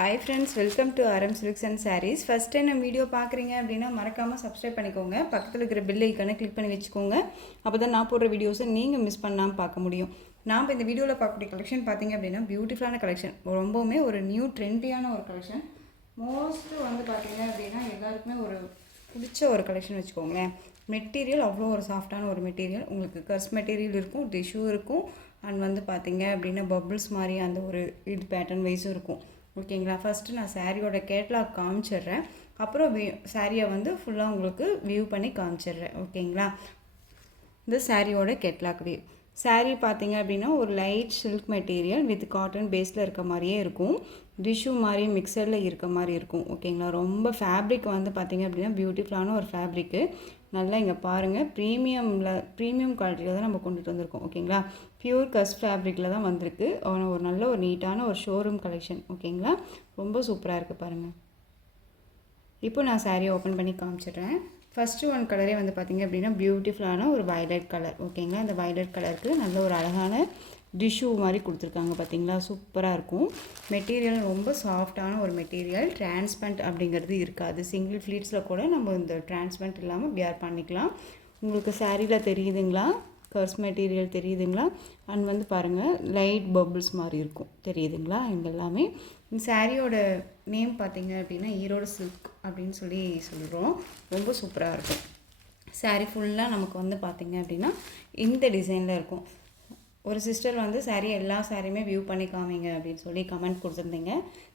Hi friends, welcome to RM Silks and Sarees. First time நம்ம video பார்க்குறீங்க அப்படின்னா மறக்காமல் சப்ஸ்கிரைப் பண்ணிக்கோங்க. பக்கத்தில் இருக்கிற பெல் ஐக்கானை கிளிக் பண்ணி வச்சுக்கோங்க. அப்போ தான் நான் போடுற வீடியோஸை நீங்கள் மிஸ் பண்ணாமல் பார்க்க முடியும். நாம் இந்த வீடியோவில் பார்க்கக்கூடிய கலெக்ஷன் பார்த்தீங்க அப்படின்னா பியூட்டிஃபுல்லான கலெக்ஷன், ரொம்பவுமே ஒரு நியூ ட்ரெண்டியான ஒரு கலெக்ஷன். மோஸ்ட்டு பார்த்தீங்க அப்படின்னா எல்லாருக்குமே ஒரு பிடிச்ச ஒரு கலெக்ஷன் வச்சுக்கோங்களேன். மெட்டீரியல் அவ்வளோ ஒரு சாஃப்டான ஒரு மெட்டீரியல், உங்களுக்கு கர்ஸ் மெட்டீரியல் இருக்கும், டிஷ்யூ இருக்கும், அண்ட் பார்த்தீங்க அப்படின்னா பபிள்ஸ் மாதிரி அந்த ஒரு இது பேட்டர்ன் வைஸும் இருக்கும். ஓகேங்களா. ஃபஸ்ட்டு நான் சாரியோட கேட்லாக் காமிச்சிட்றேன், அப்புறம் சாரியை ஃபுல்லாக உங்களுக்கு வியூ பண்ணி காமிச்சிட்றேன். ஓகேங்களா. இந்த சாரியோட கேட்லாக் வியூ. சாரீ பார்த்தீங்க அப்படின்னா ஒரு light silk material with cotton பேஸில் இருக்க மாதிரியே இருக்கும், டிஷ்யூ மாதிரி மிக்சரில் இருக்க மாதிரி இருக்கும். ஓகேங்களா. ரொம்ப ஃபேப்ரிக் பார்த்தீங்க அப்படின்னா பியூட்டிஃபுல்லான ஒரு ஃபேப்ரிக்கு. நல்லா இங்கே பாருங்கள், ப்ரீமியம் குவாலிட்டியில் தான் நம்ம கொண்டுட்டு வந்திருக்கோம். ஓகேங்களா. பியூர் கஸ் ஃபேப்ரிக்கில் தான் வந்திருக்கு. ஒரு நல்ல ஒரு நீட்டான ஒரு ஷோரூம் கலெக்ஷன். ஓகேங்களா. ரொம்ப சூப்பராக இருக்குது பாருங்கள். இப்போ நான் சாரியை ஓப்பன் பண்ணி காமிச்சிடுறேன். ஃபஸ்ட்டு ஒன் கலரே பார்த்திங்க அப்படின்னா பியூட்டிஃபுல்லான ஒரு வயலட் கலர். ஓகேங்களா. இந்த வயலட் கலருக்கு நல்ல ஒரு அழகான டிஷ்யூ மாதிரி கொடுத்துருக்காங்க. பார்த்திங்களா, சூப்பராக இருக்கும். மெட்டீரியல் ரொம்ப சாஃப்டான ஒரு மெட்டீரியல், டிரான்ஸ்பரண்ட் அப்படிங்கிறது இருக்காது. சிங்கிள் ஃப்ளீட்ஸில் கூட நம்ம இந்த டிரான்ஸ்பரண்ட் இல்லாமல் வியர் பண்ணிக்கலாம். உங்களுக்கு சாரியில் தெரியுதுங்களா, கர்ஸ் மெட்டீரியல் தெரியுதுங்களா, அண்ட் பாருங்கள் லைட் பபிள்ஸ் மாதிரி இருக்கும், தெரியுதுங்களா. இங்கே எல்லாமே இந்த சாரியோட நேம் பார்த்திங்க அப்படின்னா ஈரோடு சில்க் அப்படின்னு சொல்கிறோம். ரொம்ப சூப்பராக இருக்கும். சாரீ ஃபுல்லாக நமக்கு பார்த்திங்க அப்படின்னா இந்த டிசைனில் இருக்கும். ஒரு சிஸ்டர் சாரீ எல்லா சாரியுமே வியூ பண்ணி காமிங்க அப்படின்னு சொல்லி கமெண்ட் கொடுத்துருந்தீங்க.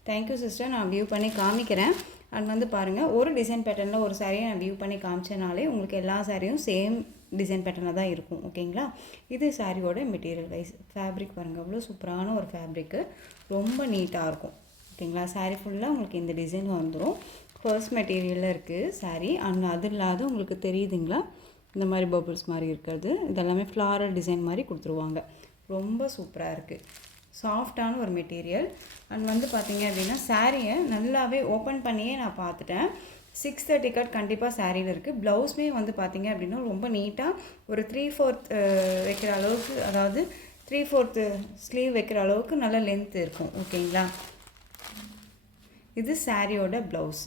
தேங்க்யூ சிஸ்டர், நான் வியூ பண்ணி காமிக்கிறேன். அண்ட் பாருங்கள், ஒரு டிசைன் பேட்டர்னில் ஒரு சாரியை நான் வியூ பண்ணி காமிச்சனாலே உங்களுக்கு எல்லா சாரியும் சேம் டிசைன் பேட்டர்னாக தான் இருக்கும். ஓகேங்களா. இது சாரியோட மெட்டீரியல் வைஸ் ஃபேப்ரிக் பாருங்கள், அவ்வளோ சூப்பரான ஒரு ஃபேப்ரிக்கு, ரொம்ப நீட்டாக இருக்கும். ஓகேங்களா. சாரீ ஃபுல்லாக உங்களுக்கு இந்த டிசைன் வந்துடும். ஃபர்ஸ்ட் மெட்டீரியலில் இருக்குது சாரீ. அண்ட் அது இல்லாத உங்களுக்கு தெரியுதுங்களா, இந்த மாதிரி பபிள்ஸ் மாதிரி இருக்கிறது இதெல்லாமே ஃப்ளாரல் டிசைன் மாதிரி கொடுத்துருவாங்க. ரொம்ப சூப்பராக இருக்குது, சாஃப்டான ஒரு மெட்டீரியல். அண்ட் பார்த்தீங்க அப்படின்னா சாரியை நல்லாவே ஓப்பன் பண்ணியே நான் பார்த்துட்டேன். 630 கட் கண்டிப்பாக சாரியில் இருக்குது. ப்ளவுஸுமே பார்த்தீங்க அப்படின்னா ரொம்ப நீட்டாக ஒரு 3/4 வைக்கிற அளவுக்கு, அதாவது 3/4 ஸ்லீவ் வைக்கிற அளவுக்கு நல்ல லென்த் இருக்கும். ஓகேங்களா. இது சாரியோட ப்ளவுஸ்.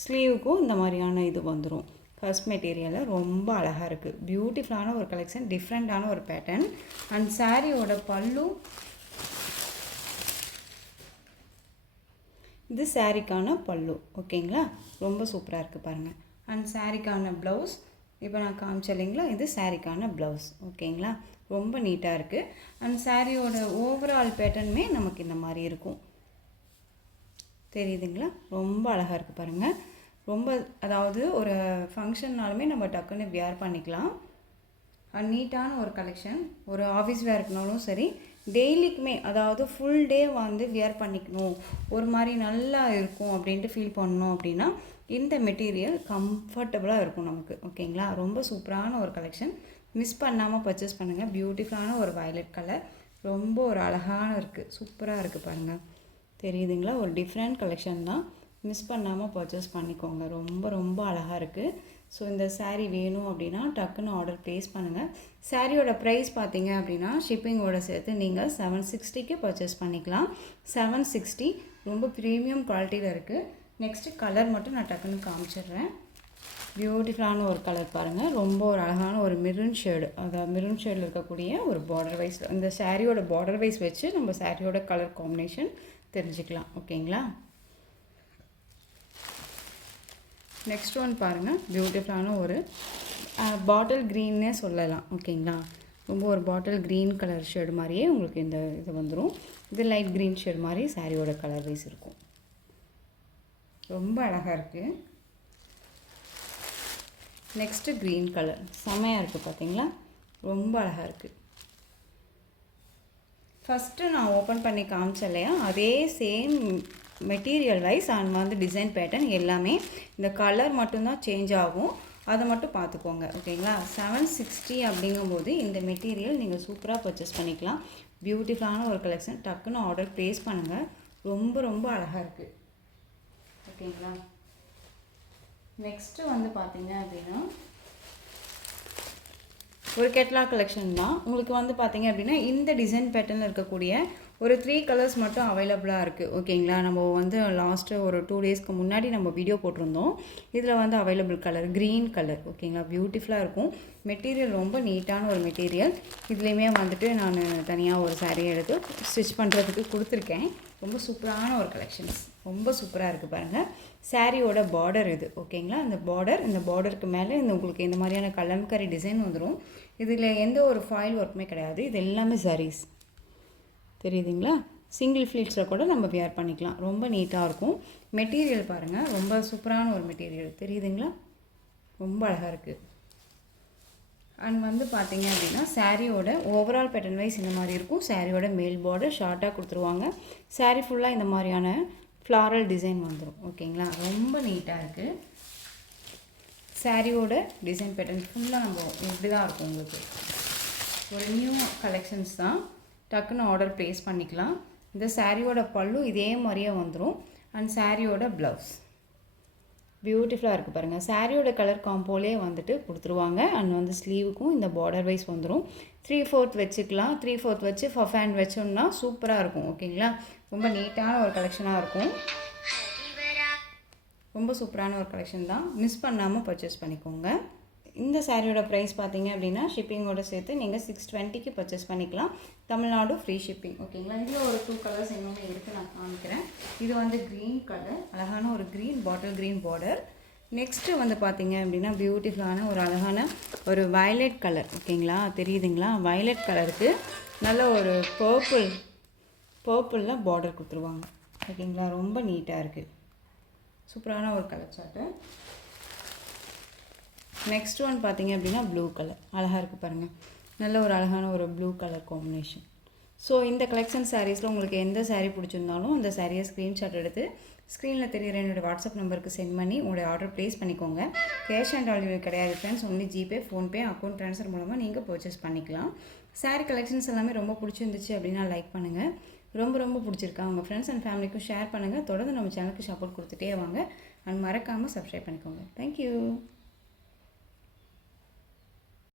ஸ்லீவுக்கும் இந்த மாதிரியான இது வந்துடும். ஃபர்ஸ்ட் மெட்டீரியலில் ரொம்ப அழகாக இருக்குது, பியூட்டிஃபுல்லான ஒரு கலெக்ஷன், டிஃப்ரெண்ட்டான ஒரு பேட்டர்ன். அண்ட் சாரியோட பல்லு, இது சாரிக்கான பல்லு. ஓகேங்களா. ரொம்ப சூப்பராக இருக்குது பாருங்கள். அண்ட் சாரிக்கான ப்ளவுஸ் இப்போ நான் காமிச்சேன் இல்லைங்களா, இது சாரிக்கான ப்ளவுஸ். ஓகேங்களா. ரொம்ப நீட்டாக இருக்குது. அண்ட் சாரியோட ஓவரால் பேட்டர்னுமே நமக்கு இந்த மாதிரி இருக்கும், தெரியுதுங்களா. ரொம்ப அழகாக இருக்குது பாருங்கள். ரொம்ப, அதாவது ஒரு ஃபங்க்ஷன்னாலுமே நம்ம டக்குன்னு வியர் பண்ணிக்கலாம். நீட்டான ஒரு கலெக்ஷன். ஒரு ஆஃபீஸ் வேர்க்குனாலும் சரி, டெய்லிக்குமே, அதாவது ஃபுல் டே வியர் பண்ணிக்கணும், ஒரு மாதிரி நல்லா இருக்கும் அப்படின்ட்டு ஃபீல் பண்ணணும் அப்படின்னா இந்த மெட்டீரியல் கம்ஃபர்டபுளாக இருக்கும் நமக்கு. ஓகேங்களா. ரொம்ப சூப்பரான ஒரு கலெக்ஷன், மிஸ் பண்ணாமல் பர்ச்சேஸ் பண்ணுங்கள். பியூட்டிஃபுல்லான ஒரு வயலட் கலர், ரொம்ப ஒரு அழகான இருக்குது, சூப்பராக இருக்குது பாருங்கள், தெரியுதுங்களா. ஒரு டிஃப்ரெண்ட் கலெக்ஷன் தான், மிஸ் பண்ணாமல் பர்ச்சேஸ் பண்ணிக்கோங்க. ரொம்ப ரொம்ப அழகாக இருக்குது. ஸோ இந்த சாரீ வேணும் அப்படின்னா டக்குன்னு ஆர்டர் ப்ளேஸ் பண்ணுங்கள். சாரியோட ப்ரைஸ் பார்த்தீங்க அப்படின்னா ஷிப்பிங்கோட சேர்த்து நீங்கள் 760க்கு பர்ச்சேஸ் பண்ணிக்கலாம். 760, ரொம்ப ப்ரீமியம் குவாலிட்டியில் இருக்குது. நெக்ஸ்ட்டு கலர் மட்டும் நான் டக்குன்னு காமிச்சிடுறேன். பியூட்டிஃபுல்லான ஒரு கலர் பாருங்கள், ரொம்ப ஒரு அழகான ஒரு மெரூன் ஷேடு, அதாவது மெரூன் ஷேடில் இருக்கக்கூடிய ஒரு பார்டர் வைஸ், இந்த சாரியோட பார்டர் வைஸ் வச்சு நம்ம சாரியோட கலர் காம்பினேஷன் தெரிஞ்சுக்கலாம். ஓகேங்களா. நெக்ஸ்ட் ஒன் பாருங்கள், பியூட்டிஃபுல்லான ஒரு பாட்டில் க்ரீன்னே சொல்லலாம். ஓகேங்களா. ரொம்ப ஒரு பாட்டில் க்ரீன் கலர் ஷேடு மாதிரியே உங்களுக்கு இந்த இது வந்துடும். இது லைட் க்ரீன் ஷேடு மாதிரி சாரியோட கலர் வைஸ் இருக்கும். ரொம்ப அழகாக இருக்குது. நெக்ஸ்ட்டு க்ரீன் கலர் செம்மையாக இருக்குது பார்த்தீங்களா, ரொம்ப அழகாக இருக்குது. ஃபஸ்ட்டு நான் ஓப்பன் பண்ணி காமிச்சேன் இல்லையா, அதே same material wise and design pattern எல்லாமே, இந்த கலர் மட்டும்தான் சேஞ்ச் ஆகும், அதை மட்டும் பார்த்துக்கோங்க. ஓகேங்களா. 760 அப்படிங்கும்போது இந்த மெட்டீரியல் நீங்கள் சூப்பராக பர்ச்சேஸ் பண்ணிக்கலாம். பியூட்டிஃபுல்லான ஒரு கலெக்ஷன், டக்குன்னு ஆர்டர் ப்ளேஸ் பண்ணுங்கள். ரொம்ப ரொம்ப அழகாக இருக்குது. ஓகேங்களா. நெக்ஸ்ட்டு பார்த்தீங்க அப்படின்னா ஒரு கேட்லாக் கலெக்ஷன் தான். உங்களுக்கு பார்த்தீங்க அப்படின்னா இந்த டிசைன் பேட்டர்னில் இருக்கக்கூடிய ஒரு 3 கலர்ஸ் மட்டும் அவைலபிளாக இருக்குது. ஓகேங்களா, நம்ம வந்து லாஸ்ட்டு ஒரு 2 டேஸ்க்கு முன்னாடி நம்ம வீடியோ போட்டிருந்தோம். இதில் வந்து அவைலபிள் கலர் க்ரீன் கலர். ஓகேங்களா, பியூட்டிஃபுல்லாக இருக்கும். மெட்டீரியல் ரொம்ப நீட்டான ஒரு மெட்டீரியல். இதுலேயுமே வந்துட்டு நான் தனியாக ஒரு சாரீ எடுத்து ஸ்டிச் பண்ணுறதுக்கு கொடுத்துருக்கேன். ரொம்ப சூப்பரான ஒரு கலெக்ஷன்ஸ், ரொம்ப சூப்பராக இருக்குது பாருங்கள். சாரியோட பார்டர் இது. ஓகேங்களா, இந்த பார்டருக்கு மேலே உங்களுக்கு இந்த மாதிரியான கலம்கரி டிசைன் வந்துடும். இதில் எந்த ஒரு ஃபாயில் ஒர்க்குமே கிடையாது. இது எல்லாமே சாரீஸ் தெரியுதுங்களா. சிங்கிள் ஃப்ளீட்ஸில் கூட நம்ம வியர் பண்ணிக்கலாம். ரொம்ப நீட்டாக இருக்கும். மெட்டீரியல் பாருங்கள், ரொம்ப சூப்பரான ஒரு மெட்டீரியல் தெரியுதுங்களா, ரொம்ப அழகாக இருக்குது. அண்ட் வந்து பார்த்தீங்க அப்படின்னா சாரியோட ஓவரால் பேட்டர்ன் வைஸ் இந்த மாதிரி இருக்கும். சாரியோட மேல் பார்டர் ஷார்ட்டாக கொடுத்துருவாங்க. சாரீ ஃபுல்லாக இந்த மாதிரியான ஃப்ளாரல் டிசைன் வந்துடும். ஓகேங்களா, ரொம்ப நீட்டாக இருக்குது. சாரியோட டிசைன் பேட்டர்ன் ஃபுல்லாக நம்ம இப்படி தான் இருக்கும். உங்களுக்கு ஒரு நியூ கலெக்ஷன்ஸ் தான், டக்குன்னு ஆர்டர் ப்ளேஸ் பண்ணிக்கலாம். இந்த சாரியோட பல்லு இதே மாதிரியே வந்துடும். அண்ட் சாரியோட ப்ளவுஸ் பியூட்டிஃபுல்லாக இருக்குது பாருங்கள். சாரியோட கலர் காம்போலே வந்துட்டு கொடுத்துருவாங்க. அண்ட் வந்து ஸ்லீவுக்கும் இந்த பார்டர் வைஸ் வந்துடும். 3/4 வச்சுக்கலாம். 3/4 வச்சு ஃபஃப் ஹேண்ட் வச்சோம்னா சூப்பராக இருக்கும். ஓகேங்களா, ரொம்ப நீட்டான ஒரு கலெக்ஷனாக இருக்கும். ரொம்ப சூப்பரான ஒரு கலெக்ஷன் தான், மிஸ் பண்ணாமல் பர்ச்சேஸ் பண்ணிக்கோங்க. இந்த சாரியோட ப்ரைஸ் பார்த்தீங்க அப்படின்னா ஷிப்பிங்கோடு சேர்த்து நீங்கள் 620க்கு பர்ச்சேஸ் பண்ணிக்கலாம். Tamil Nadu free shipping. ஓகேங்களா, இதில் ஒரு 2 கலர்ஸ் என்னென்ன இருக்குது நான் காமிக்கிறேன். இது வந்து க்ரீன் கலர், அழகான ஒரு green bottle green border. Next வந்து பார்த்தீங்க அப்படின்னா பியூட்டிஃபுல்லான ஒரு அழகான ஒரு வயலட் கலர். ஓகேங்களா, தெரியுதுங்களா, வயலட் கலருக்கு நல்ல ஒரு பர்பிளில் பார்டர் கொடுத்துருவாங்க. ஓகேங்களா, ரொம்ப நீட்டாக இருக்குது. சூப்பரான ஒரு கலர் சார்ட்டு. நெக்ஸ்ட் ஒன் பார்த்தீங்க அப்படின்னா ப்ளூ கலர், அழகாக இருக்குது பாருங்கள். நல்ல ஒரு அழகான ஒரு ப்ளூ கலர் காம்பினேஷன். ஸோ இந்த கலெக்ஷன் சாரீஸில் உங்களுக்கு எந்த சாரீ பிடிச்சிருந்தாலும் அந்த சாரியை ஸ்க்ரீன்ஷாட் எடுத்து ஸ்க்ரீனில் தெரியுற என்னோடய வாட்ஸ்அப் நம்பருக்கு சென்ட் பண்ணி உங்களுடைய ஆர்டர் ப்ளேஸ் பண்ணிக்கோங்க. கேஷ் ஆன் டெலிவரி கிடையாது friends, only GPay, PhonePe, account transfer மூலமாக நீங்கள் பர்ச்சேஸ் பண்ணிக்கலாம். சாரீ கலெக்ஷன்ஸ் எல்லாமே ரொம்ப பிடிச்சிருந்துச்சு அப்படின்னா லைக் பண்ணுங்கள். ரொம்ப பிடிச்சிருக்கா உங்கள் ஃப்ரெண்ட்ஸ் அண்ட் ஃபேமிலிக்கும் ஷேர் பண்ணுங்கள். தொடர்ந்து நம்ம சேனலுக்கு சப்போர்ட் கொடுத்துட்டே வாங்க. அண்ட் மறக்காமல் சப்ஸ்கிரைப் பண்ணிக்கோங்க. தேங்க்யூ.